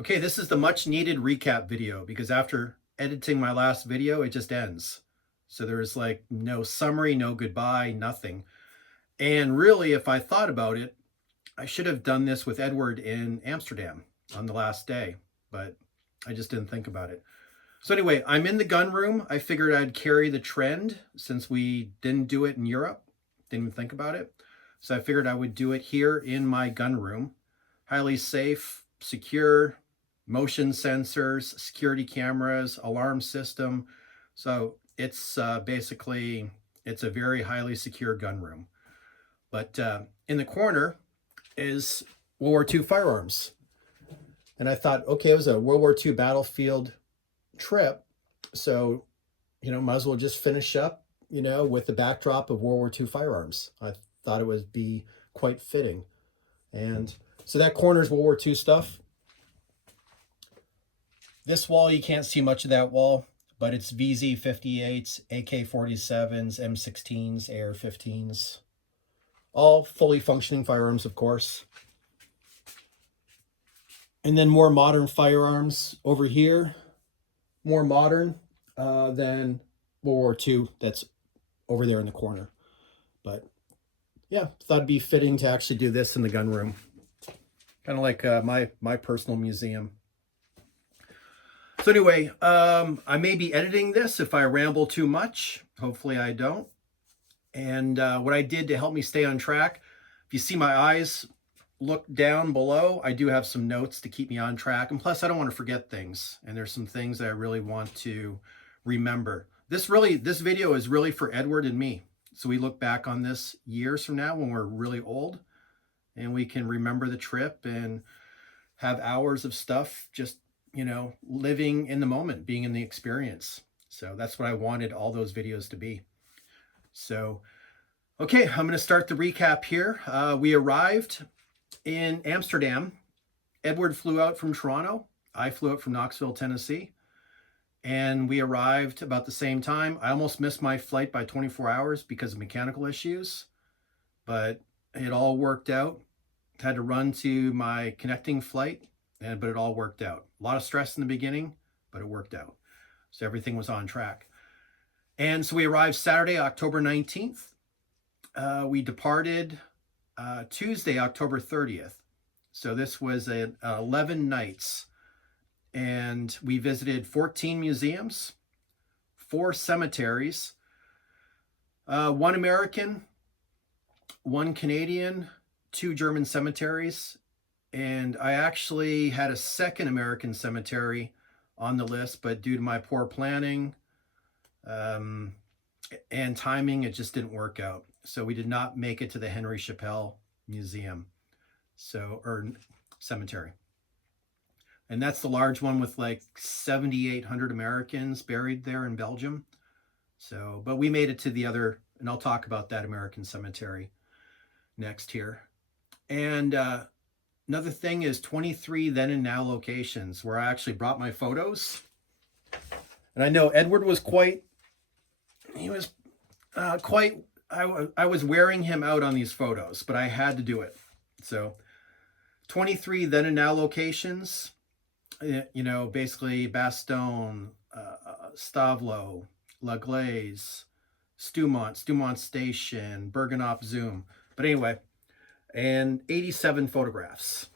Okay, this is the much needed recap video because after editing my last video, it just ends. So there's like no summary, no goodbye, nothing. And really, if I thought about it, I should have done this with Edward in Amsterdam on the last day, but I just didn't think about it. So anyway, I'm in the gun room. I figured I'd carry the trend since we didn't do it in Europe, didn't even think about it. So I figured I would do it here in my gun room. Highly safe, secure, motion sensors, security cameras, alarm system. So it's basically, it's a very highly secure gun room. But in the corner is World War II firearms. And I thought, okay, it was a World War II battlefield trip. So, might as well just finish up, with the backdrop of World War II firearms. I thought it would be quite fitting. And so that corner is World War II stuff. This wall, you can't see much of that wall, but it's VZ-58s, AK-47s, M16s, AR-15s, all fully functioning firearms, of course. And then more modern firearms over here, more modern than World War II, that's over there in the corner. But yeah, thought it'd be fitting to actually do this in the gun room. Kind of like my personal museum. So anyway, I may be editing this if I ramble too much. Hopefully I don't. And what I did to help me stay on track, if you see my eyes look down below, I do have some notes to keep me on track. And plus, I don't want to forget things. And there's some things that I really want to remember. This video is really for Edward and me. So we look back on this years from now when we're really old and we can remember the trip and have hours of stuff just, living in the moment, being in the experience. So that's what I wanted all those videos to be. So, okay, I'm going to start the recap here. We arrived in Amsterdam. Edward flew out from Toronto. I flew out from Knoxville, Tennessee. And we arrived about the same time. I almost missed my flight by 24 hours because of mechanical issues, but it all worked out. Had to run to my connecting flight, but it all worked out. A lot of stress in the beginning, but it worked out. So everything was on track. And so we arrived Saturday, October 19th. We departed Tuesday, October 30th. So this was 11 nights. And we visited 14 museums, 4 cemeteries, 1 American, 1 Canadian, 2 German cemeteries. And I actually had a second American cemetery on the list, but due to my poor planning and timing, it just didn't work out. So we did not make it to the Henry Chappell Museum, or cemetery. And that's the large one with like 7,800 Americans buried there in Belgium. So, but we made it to the other, and I'll talk about that American cemetery next here. And another thing is 23 then and now locations where I actually brought my photos. And I know Edward was I was wearing him out on these photos, but I had to do it. So 23 then and now locations, basically Bastogne, Stavelot, La Glaise, Stoumont Station, Bergen-op-Zoom. But anyway, and 87 photographs.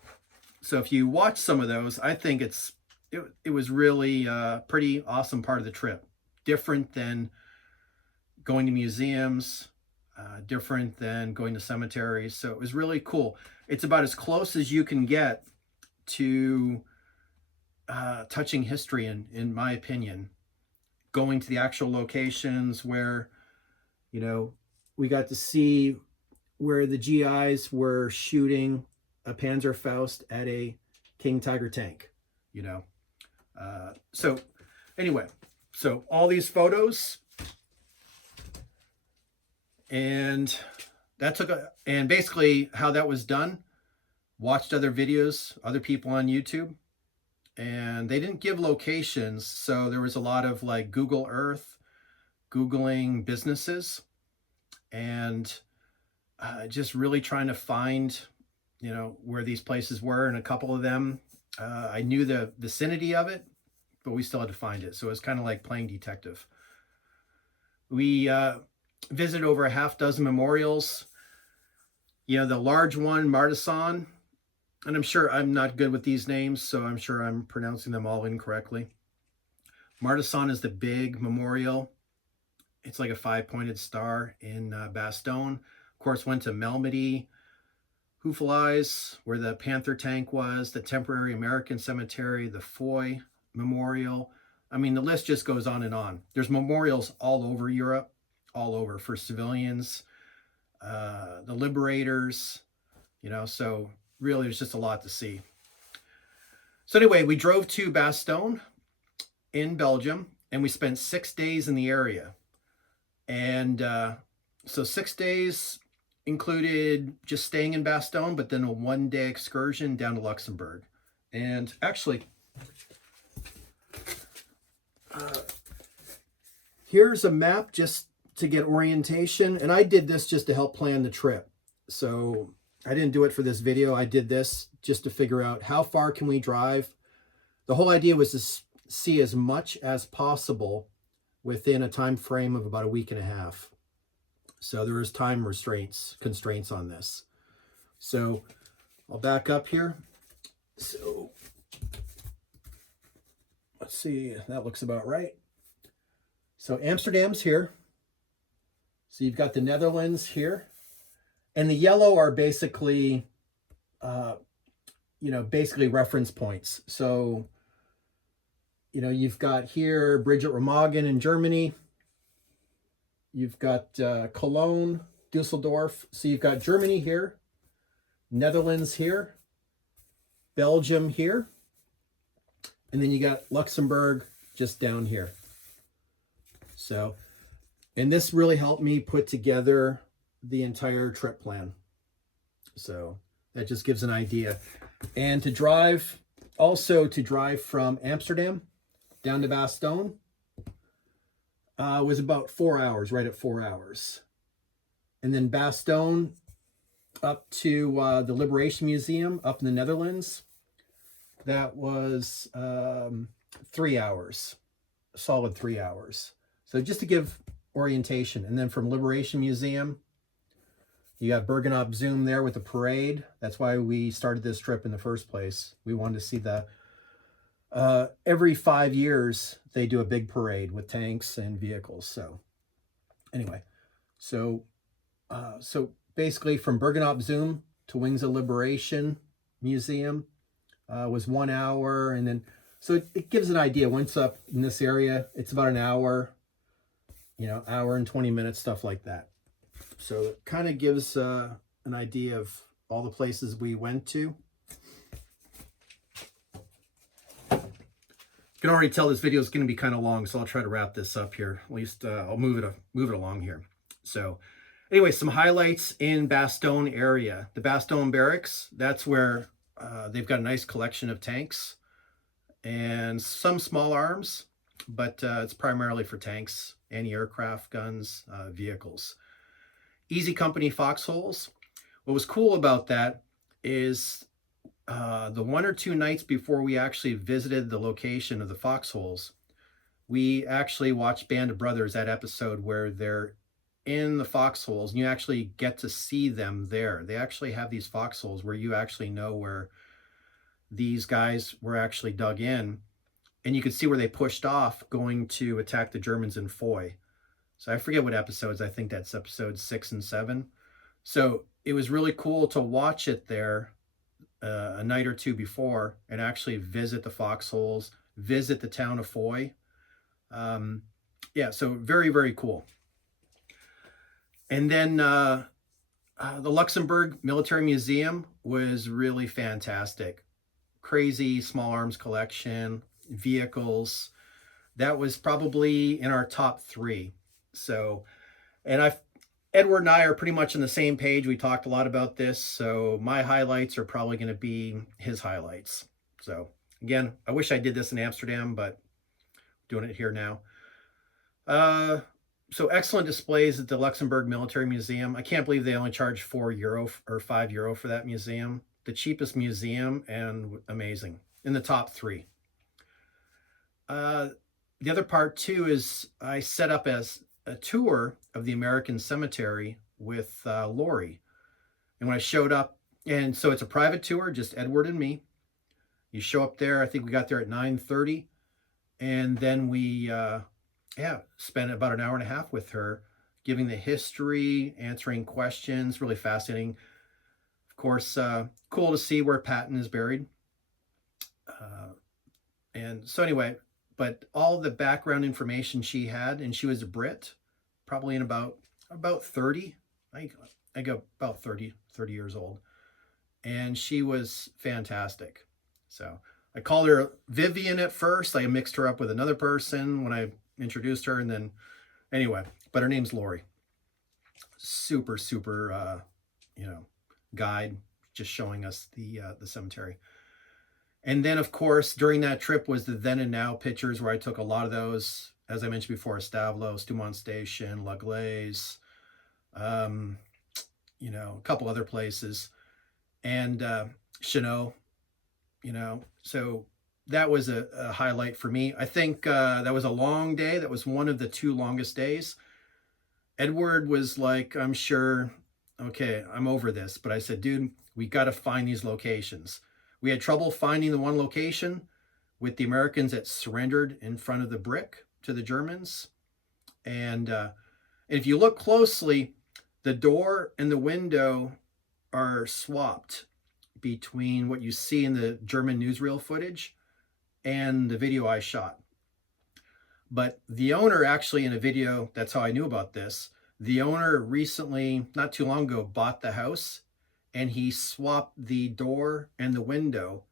So if you watch some of those, I think it was really a pretty awesome part of the trip. Different than going to museums, different than going to cemeteries. So it was really cool. It's about as close as you can get to touching history, in my opinion. Going to the actual locations where, we got to see where the GIs were shooting a Panzerfaust at a King Tiger tank, So anyway, so all these photos, and and basically how that was done, watched other videos, other people on YouTube, and they didn't give locations. So there was a lot of like Google Earth, Googling businesses, and just really trying to find, where these places were. And a couple of them I knew the vicinity of it, but we still had to find it. So it was kind of like playing detective. We visited over a half dozen memorials. You know, the large one, Martissan, and I'm sure I'm not good with these names, so I'm sure I'm pronouncing them all incorrectly. Martissan is the big memorial. It's like a 5-pointed star in Bastogne. Of course, went to Malmedy, Houffalize, where the Panther tank was, the temporary American cemetery, the Foy Memorial. I mean, the list just goes on and on. There's memorials all over Europe, all over, for civilians, the liberators, you know, so really there's just a lot to see. So anyway, we drove to Bastogne in Belgium, and we spent 6 days in the area. And so 6 days included just staying in Bastogne, but then a 1-day excursion down to Luxembourg. And actually, here's a map just to get orientation. And I did this just to help plan the trip. So I didn't do it for this video. I did this just to figure out how far can we drive. The whole idea was to see as much as possible within a time frame of about a week and a half. So there is time constraints on this. So I'll back up here. So let's see, that looks about right. So Amsterdam's here. So you've got the Netherlands here. And the yellow are basically, basically reference points. So, you know, you've got here Bridget Remagen in Germany. You've got Cologne, Dusseldorf. So you've got Germany here, Netherlands here, Belgium here, and then you got Luxembourg just down here. So, and this really helped me put together the entire trip plan. So that just gives an idea. And to drive from Amsterdam down to Bastogne was about 4 hours, right at 4 hours. And then Bastogne up to the Liberation Museum up in the Netherlands, that was 3 hours, a solid 3 hours. So just to give orientation. And then from Liberation Museum, you got Bergen op Zoom there with the parade. That's why we started this trip in the first place. We wanted to see the, every 5 years, they do a big parade with tanks and vehicles. So anyway, so basically from Bergen op Zoom to Wings of Liberation Museum was 1 hour. And then, so it gives an idea. Once up in this area, it's about an hour, hour and 20 minutes, stuff like that. So it kind of gives an idea of all the places we went to. You can already tell this video is going to be kind of long, so I'll try to wrap this up here. At least I'll move it along here. So anyway, some highlights in Bastogne area. The Bastogne Barracks, that's where they've got a nice collection of tanks and some small arms, but it's primarily for tanks, anti-aircraft guns, vehicles. Easy Company foxholes. What was cool about that is the 1 or 2 nights before we actually visited the location of the foxholes, we actually watched Band of Brothers, that episode where they're in the foxholes and you actually get to see them there. They actually have these foxholes where you actually know where these guys were actually dug in, and you could see where they pushed off going to attack the Germans in Foy. So I forget what episodes, I think that's episodes 6 and 7. So it was really cool to watch it there a night or 2 before and actually visit the foxholes, visit the town of Foy. Yeah, so very, very cool. And then the Luxembourg Military Museum was really fantastic. Crazy small arms collection, vehicles. That was probably in our top 3. So, and Edward and I are pretty much on the same page. We talked a lot about this. So my highlights are probably going to be his highlights. So again, I wish I did this in Amsterdam, but doing it here now. So excellent displays at the Luxembourg Military Museum. I can't believe they only charge €4 or €5 for that museum. The cheapest museum and amazing. in the top three. The other part too is I set up as a tour of the American Cemetery with Lori. And when I showed up, and so it's a private tour, just Edward and me. You show up there, I think we got there at 9:30. And then we spent about an hour and a half with her, giving the history, answering questions, really fascinating. Of course, cool to see where Patton is buried. And so anyway, but all the background information she had, and she was a Brit, probably in about 30. I go about 30 years old. And she was fantastic. So I called her Vivian at first. I mixed her up with another person when I introduced her. And then anyway, but her name's Lori. Super, super, guide, just showing us the cemetery. And then, of course, during that trip was the then and now pictures where I took a lot of those, as I mentioned before, Stavlos, Dumont Station, La Glaise, a couple other places, and Chenot, so that was a highlight for me. I think that was a long day. That was one of the 2 longest days. Edward was like, I'm sure, okay, I'm over this. But I said, dude, we got to find these locations. We had trouble finding the one location with the Americans that surrendered in front of the brick to the Germans. And if you look closely, the door and the window are swapped between what you see in the German newsreel footage and the video I shot. But the owner actually, in a video, that's how I knew about this, the owner recently, not too long ago, bought the house, and he swapped the door and the window.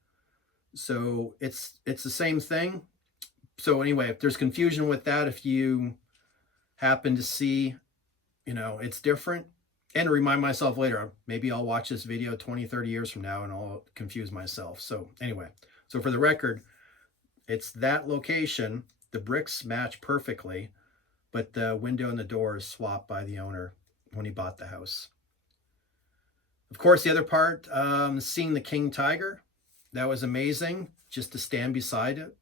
So it's the same thing. So anyway, if there's confusion with that, if you happen to see, it's different. And to remind myself later, maybe I'll watch this video 20, 30 years from now and I'll confuse myself. So anyway, so for the record, it's that location. The bricks match perfectly, but the window and the door is swapped by the owner when he bought the house. Of course, the other part, seeing the King Tiger, that was amazing, just to stand beside it.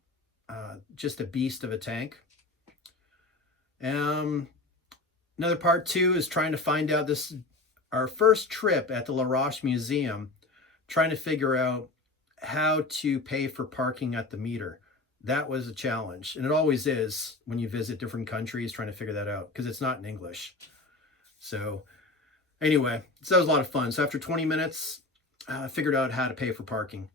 Just a beast of a tank. Another part too is trying to find out our first trip at the La Roche Museum, trying to figure out how to pay for parking at the meter. That was a challenge. And it always is when you visit different countries, trying to figure that out because it's not in English. So anyway, so that was a lot of fun. So after 20 minutes, I figured out how to pay for parking.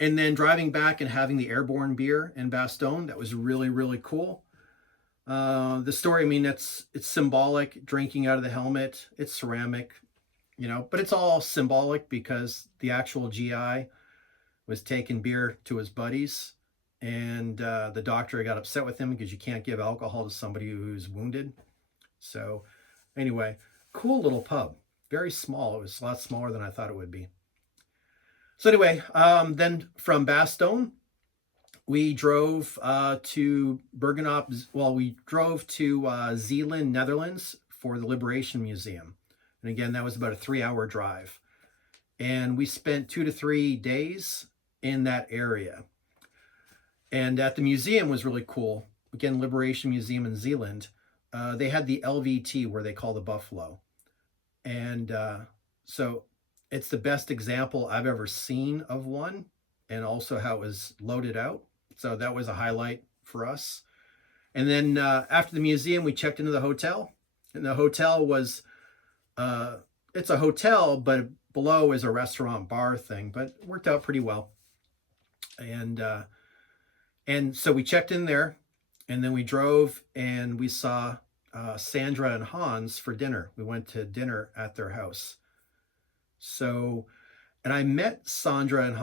And then driving back and having the airborne beer in Bastogne, that was really, really cool. The story, it's symbolic, drinking out of the helmet. It's ceramic, but it's all symbolic because the actual GI was taking beer to his buddies, and the doctor got upset with him because you can't give alcohol to somebody who's wounded. So anyway, cool little pub, very small. It was a lot smaller than I thought it would be. So anyway, then from Bastogne, we drove to Bergenop. Well, we drove to Zeeland, Netherlands for the Liberation Museum. And again, that was about a 3-hour drive. And we spent 2 to 3 days in that area. And at the museum was really cool. Again, Liberation Museum in Zeeland. They had the LVT, where they call the buffalo. And so it's the best example I've ever seen of one, and also how it was loaded out. So that was a highlight for us. And then after the museum, we checked into the hotel. And the hotel was, it's a hotel, but below is a restaurant bar thing, but it worked out pretty well. And so we checked in there, and then we drove and we saw Sandra and Hans for dinner. We went to dinner at their house. So, and I met Sandra and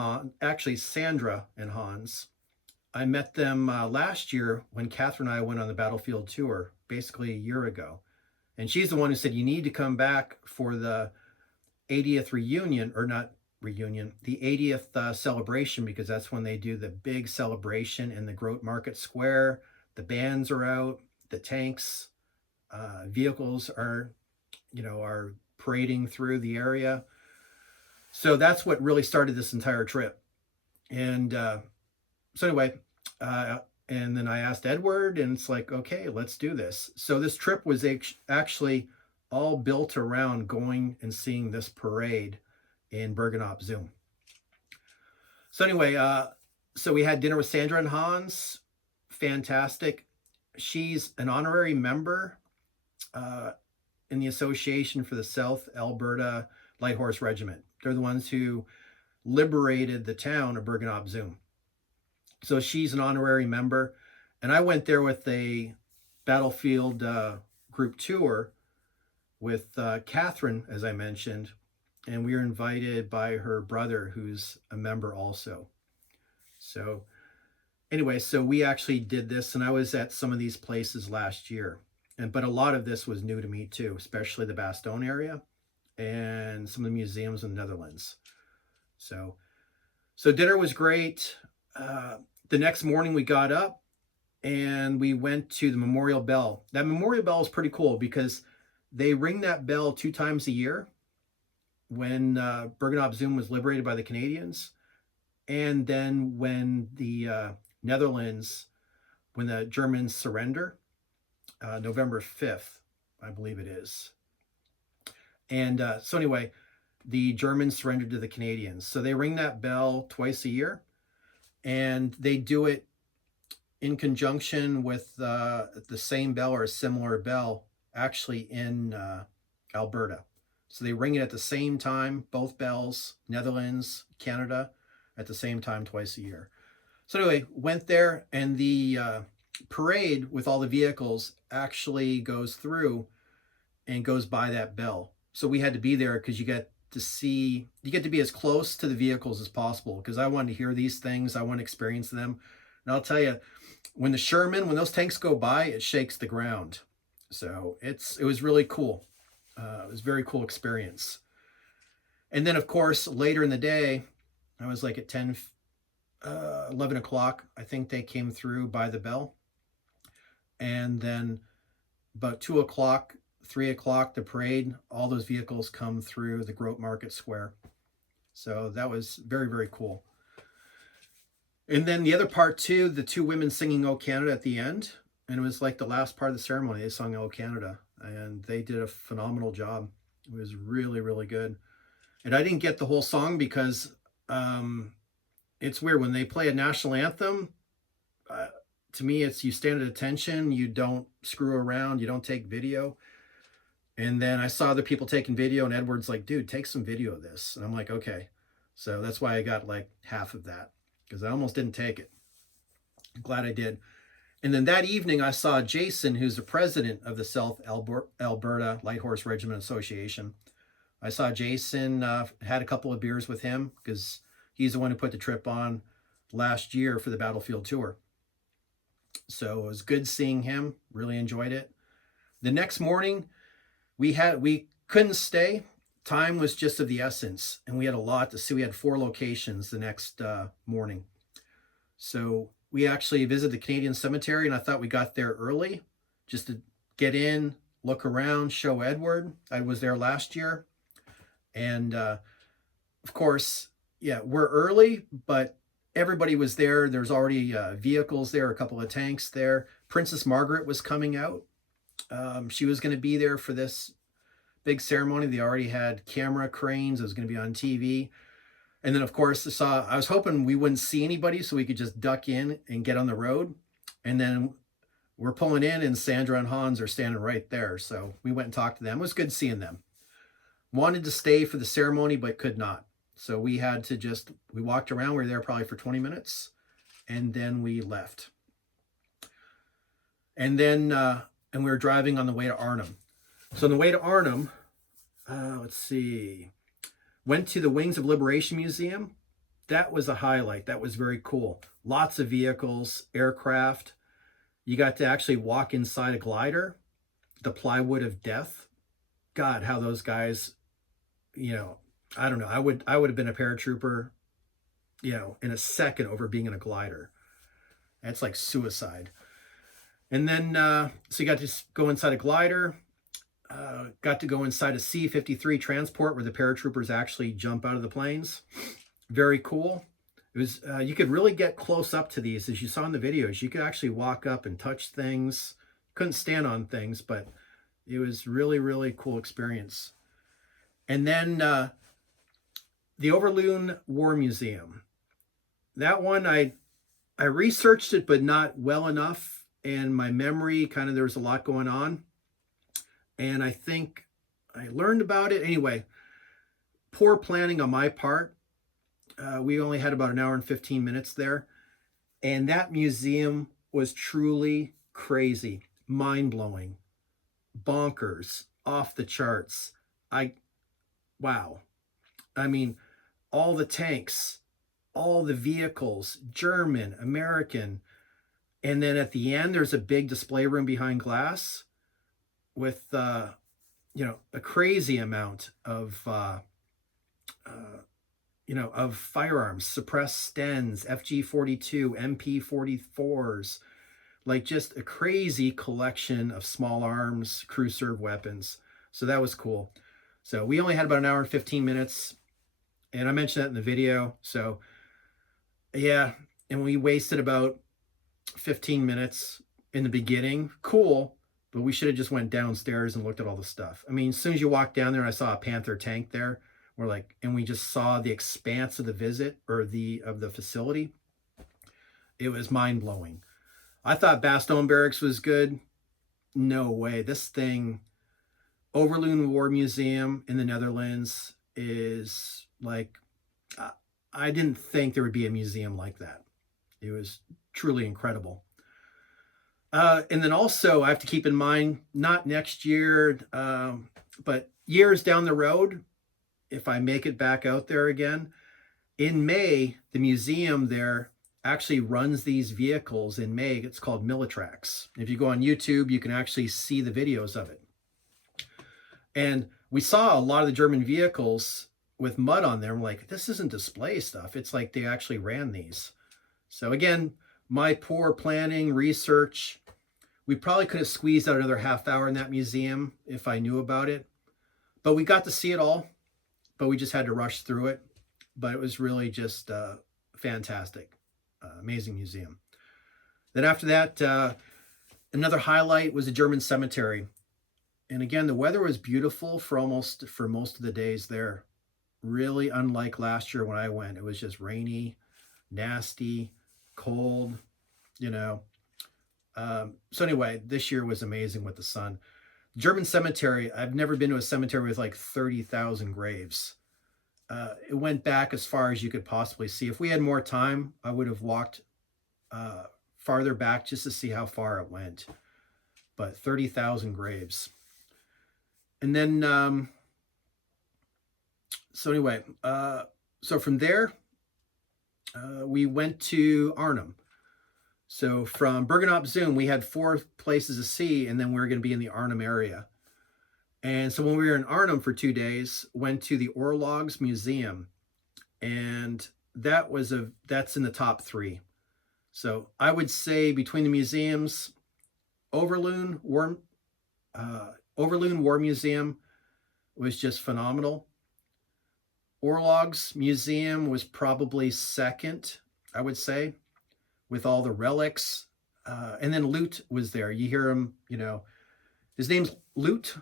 Hans. I met them last year when Catherine and I went on the battlefield tour, basically a year ago. And she's the one who said, you need to come back for the 80th reunion, or not reunion, the 80th celebration, because that's when they do the big celebration in the Grote Market Square. The bands are out, the tanks, vehicles are parading through the area. So that's what really started this entire trip. And so anyway, and then I asked Edward, and it's like, okay, let's do this. So this trip was actually all built around going and seeing this parade in Bergen op Zoom. So anyway, so we had dinner with Sandra and Hans. Fantastic. She's an honorary member in the Association for the South Alberta Light Horse Regiment. They're the ones who liberated the town of Bergen op Zoom. So she's an honorary member. And I went there with a battlefield group tour with Catherine, as I mentioned, and we were invited by her brother, who's a member also. So anyway, so we actually did this, and I was at some of these places last year. But a lot of this was new to me too, especially the Bastogne area and some of the museums in the Netherlands. So dinner was great. The next morning we got up and we went to the Memorial Bell. That Memorial Bell is pretty cool because they ring that bell 2 times a year when Bergen op Zoom was liberated by the Canadians, and then when the Netherlands, when the Germans surrender, November 5th, I believe it is. And so anyway, the Germans surrendered to the Canadians. So they ring that bell twice a year, and they do it in conjunction with the same bell or a similar bell actually in Alberta. So they ring it at the same time, both bells, Netherlands, Canada, at the same time twice a year. So anyway, went there, and the parade with all the vehicles actually goes through and goes by that bell. So we had to be there because you get to be as close to the vehicles as possible, because I wanted to hear these things. I want to experience them. And I'll tell you, when when those tanks go by, it shakes the ground. So it was really cool. It was a very cool experience. And then, of course, later in the day, I was like at 10, 11 o'clock, I think they came through by the bell. And then about 2 o'clock, 3 o'clock, the parade, all those vehicles come through the Grote Market Square. So that was very, very cool. And then the other part too, the 2 women singing "O Canada" at the end. And it was like the last part of the ceremony. They sung "O Canada," and they did a phenomenal job. It was really, really good. And I didn't get the whole song because it's weird. When they play a national anthem, to me, it's you stand at attention, you don't screw around, you don't take video. And then I saw other people taking video, and Edward's like, dude, take some video of this. And I'm like, okay. So that's why I got like half of that, because I almost didn't take it. I'm glad I did. And then that evening, I saw Jason, who's the president of the South Alberta Light Horse Regiment Association. I saw Jason, had a couple of beers with him because he's the one who put the trip on last year for the Battlefield Tour. So it was good seeing him. Really enjoyed it. The next morning, we couldn't stay. Time was just of the essence, and we had a lot to see. We had 4 locations the next morning. So we actually visited the Canadian Cemetery, and I thought we got there early just to get in, look around, show Edward. I was there last year. And of course, yeah, we're early, but everybody was there. There's already vehicles there, a couple of tanks there. Princess Margaret was coming out. She was going to be there for this big ceremony. They already had camera cranes. It was going to be on TV. And then, of course, I was hoping we wouldn't see anybody so we could just duck in and get on the road. And then we're pulling in, and Sandra and Hans are standing right there. So we went and talked to them. It was good seeing them. Wanted to stay for the ceremony, but could not. So we had to we walked around. We were there probably for 20 minutes, and then we left. And then, and we were driving on the way to Arnhem. So on the way to Arnhem, let's see, went to the Wings of Liberation Museum. That was a highlight. That was very cool. Lots of vehicles, aircraft. You got to actually walk inside a glider, the Plywood of Death. God, how those guys, I don't know. I would have been a paratrooper, in a second over being in a glider. That's like suicide. And then, so you got to go inside a glider, got to go inside a C-53 transport where the paratroopers actually jump out of the planes. Very cool. It was you could really get close up to these, as you saw in the videos. You could actually walk up and touch things. Couldn't stand on things, but it was really, really cool experience. And then the Overloon War Museum. That one, I researched it, but not well enough. And my memory, kind of, there was a lot going on. And I think I learned about it. Anyway, poor planning on my part. We only had about an hour and 15 minutes there. And that museum was truly crazy, mind-blowing, bonkers, off the charts. Wow. I mean, all the tanks, all the vehicles, German, American. And then at the end, there's a big display room behind glass with, you know, a crazy amount of, you know, of firearms, suppressed Stens, FG-42, MP-44s, like just a crazy collection of small arms, crew serve weapons. So that was cool. So we only had about an hour and 15 minutes. And I mentioned that in the video. So yeah, and we wasted about 15 minutes in the beginning. Cool, but we should have just went downstairs and looked at all the stuff. I mean, as soon as you walk down there, I saw a Panther tank there. We're like, and we just saw the expanse of the visit, or of the facility. It was mind-blowing. I thought Bastogne Barracks was good. No way. This thing, Overloon War Museum in the Netherlands, is like, I didn't think there would be a museum like that. It was truly incredible. And then also, I have to keep in mind, not next year, but years down the road, if I make it back out there again, in May, the museum there actually runs these vehicles in May. It's called Millitrax. If you go on YouTube, you can actually see the videos of it. And we saw a lot of the German vehicles with mud on them. Like, this isn't display stuff. It's like they actually ran these. So again, my poor planning, research, we probably could have squeezed out another half hour in that museum if I knew about it. But we got to see it all, but we just had to rush through it. But it was really just fantastic. Amazing museum. Then after that, another highlight was a German cemetery. And again, the weather was beautiful for most of the days there. Really unlike last year when I went. It was just rainy, nasty, cold, you know. So anyway, this year was amazing with the sun. German cemetery, I've never been to a cemetery with like 30,000 graves. It went back as far as you could possibly see. If we had more time, I would have walked farther back just to see how far it went. But 30,000 graves. And then, so anyway, so from there, we went to Arnhem. So from Bergen op Zoom, we had 4 places to see, and then we were going to be in the Arnhem area. And so when we were in Arnhem for 2 days, went to the Oorlogs Museum, and that's in the top 3. So I would say between the museums, Overloon War Museum was just phenomenal. Oorlogs Museum was probably second, I would say, with all the relics. And then Loot was there. You hear him, you know, his name's Loot.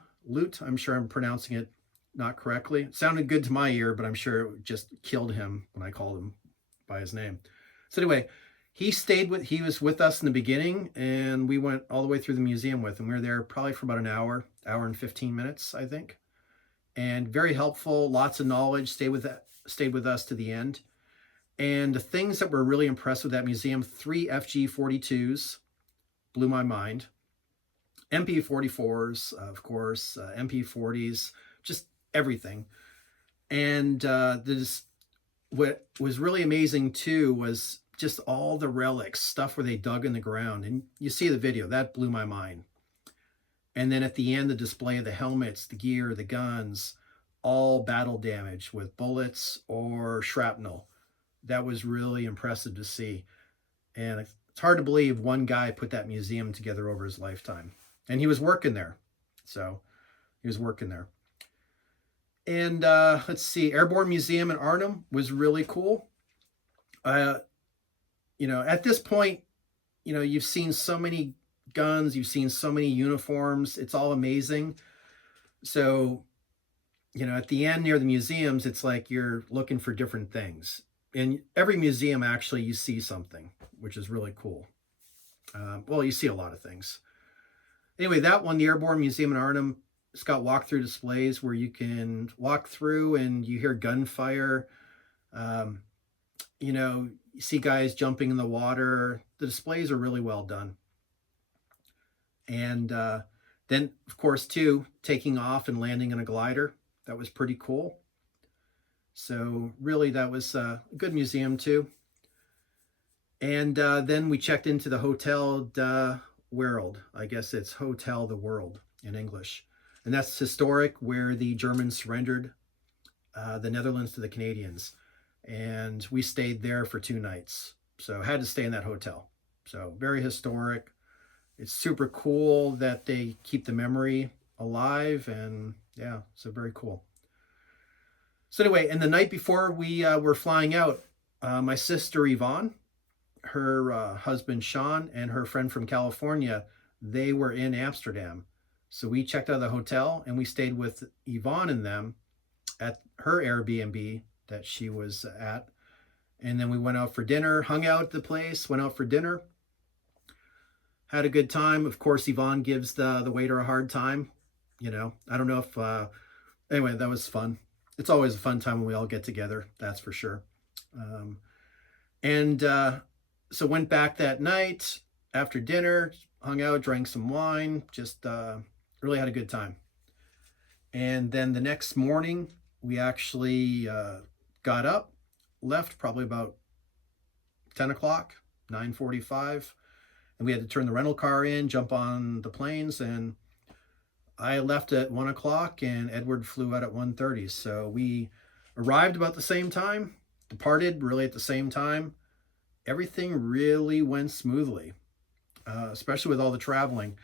I'm sure I'm pronouncing it not correctly. It sounded good to my ear, but I'm sure it just killed him when I called him by his name. So anyway, he was with us in the beginning, and we went all the way through the museum with him. We were there probably for about an hour and 15 minutes, I think. And very helpful, lots of knowledge, stayed with us to the end. And the things that were really impressed with that museum, 3 FG-42s blew my mind. MP-44s, of course, MP-40s, just everything. And what was really amazing too was just all the relics, stuff where they dug in the ground. And you see the video, that blew my mind. And then at the end, the display of the helmets, the gear, the guns, all battle damage with bullets or shrapnel. That was really impressive to see. And it's hard to believe one guy put that museum together over his lifetime. And he was working there. So he was working there. And let's see, Airborne Museum in Arnhem was really cool. uh, at this point, you've seen so many guns, you've seen so many uniforms. It's all amazing. So, at the end near the museums, it's like you're looking for different things. In every museum, actually, you see something, which is really cool. Well, you see a lot of things. Anyway, that one, the Airborne Museum in Arnhem, it's got walkthrough displays where you can walk through and you hear gunfire. Um, you see guys jumping in the water. The displays are really well done. And then, of course, too, taking off and landing in a glider. That was pretty cool. So really, that was a good museum, too. And then we checked into the Hotel de Wereld. I guess it's Hotel the World in English. And that's historic, where the Germans surrendered the Netherlands to the Canadians. And we stayed there for 2 nights. So had to stay in that hotel. So very historic. It's super cool that they keep the memory alive. And yeah, so very cool. So anyway, and the night before we were flying out, my sister Yvonne, her husband Sean, and her friend from California, they were in Amsterdam. So we checked out of the hotel and we stayed with Yvonne and them at her Airbnb that she was at. And then we went out for dinner, hung out at the place, went out for dinner, had a good time. Of course, Yvonne gives the waiter a hard time. I don't know if, anyway, that was fun. It's always a fun time when we all get together, that's for sure. So went back that night after dinner, hung out, drank some wine, just really had a good time. And then the next morning, we actually got up, left probably about 10 o'clock, 9:45, and we had to turn the rental car in, jump on the planes, and I left at 1 o'clock and Edward flew out at 1:30. So we arrived about the same time, departed really at the same time. Everything really went smoothly, especially with all the traveling.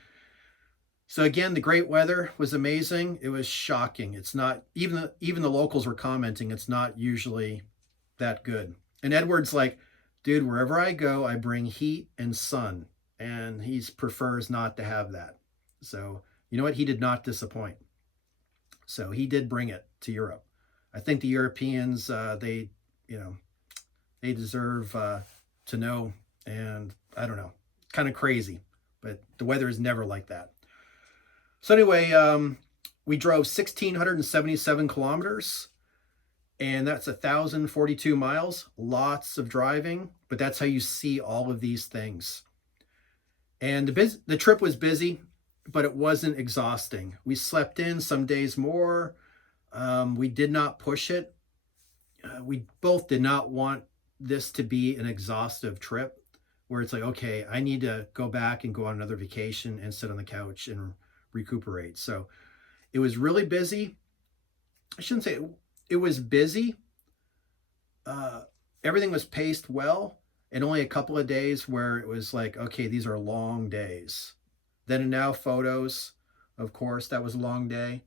So again, the great weather was amazing. It was shocking. It's not, even the locals were commenting, it's not usually that good. And Edward's like, dude, wherever I go, I bring heat and sun. And he prefers not to have that. So you know what? He did not disappoint. So he did bring it to Europe. I think the Europeans, they deserve to know. And I don't know, kind of crazy, but the weather is never like that. So anyway, we drove 1,677 kilometers, and that's 1,042 miles. Lots of driving, but that's how you see all of these things. And the trip was busy, but it wasn't exhausting. We slept in some days more. We did not push it. We both did not want this to be an exhaustive trip where it's like, okay, I need to go back and go on another vacation and sit on the couch and recuperate. So it was really busy. I shouldn't say it was busy. Everything was paced well, and only a couple of days where it was like, okay, these are long days. Then and Now photos, of course, that was a long day.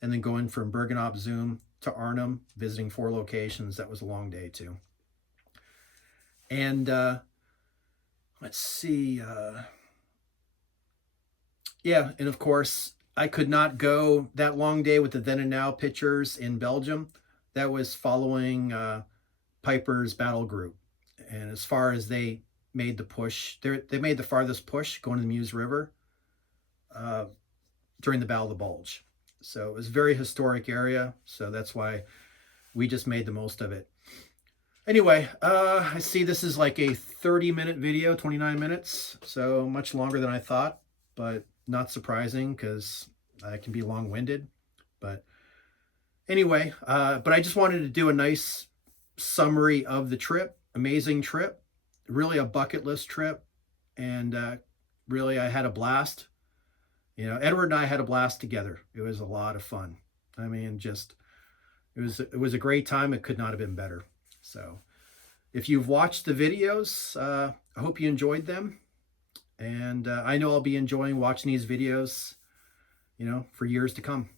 And then going from Bergen op Zoom to Arnhem, visiting 4 locations, that was a long day too. And let's see. Yeah, and of course, I could not go that long day with the Then and Now pictures in Belgium. That was following Piper's battle group. And as far as they made the push, they made the farthest push going to the Meuse River during the Battle of the Bulge. So it was a very historic area. So that's why we just made the most of it. Anyway, I see this is like a 30-minute video, 29 minutes. So much longer than I thought, but not surprising because I can be long-winded. But anyway, but I just wanted to do a nice summary of the trip. Amazing trip, really a bucket list trip, and really I had a blast. Edward and I had a blast together. It was a lot of fun. I mean, it was a great time. It could not have been better. So if you've watched the videos, I hope you enjoyed them. And I know I'll be enjoying watching these videos, for years to come.